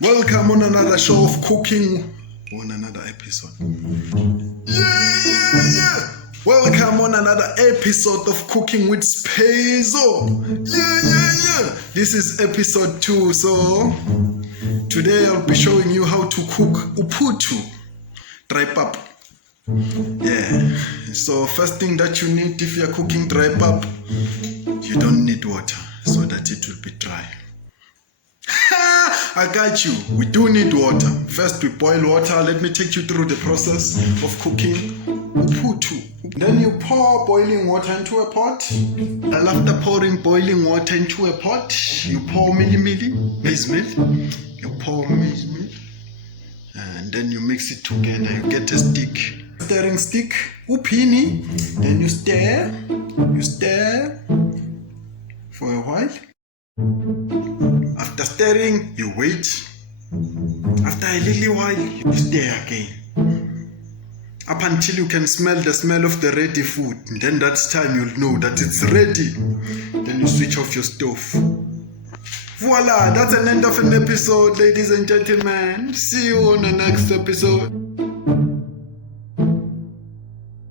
Welcome on another show of cooking, on another episode. Yeah. Welcome on another episode of Cooking with Spezo. Yeah. This is episode 2. So today I'll be showing you how to cook uphuthu, dry pap. Yeah. So first thing that you need if you're cooking dry pap, you don't need water so that it will be dry. I got you. We do need water. First we boil water. Let me take you through the process of cooking uphuthu. Then you pour boiling water into a pot. And after pouring boiling water into a pot, you pour maize meal. You pour maize meal. And then you mix it together. You get a stick. Stirring stick. Upini. Then you stir. You stir for a while. After stirring, you wait. After a little while, you stir again. Up until you can smell the smell of the ready food. And then that's time you'll know that it's ready. Then you switch off your stove. Voila, that's an end of an episode, ladies and gentlemen. See you on the next episode.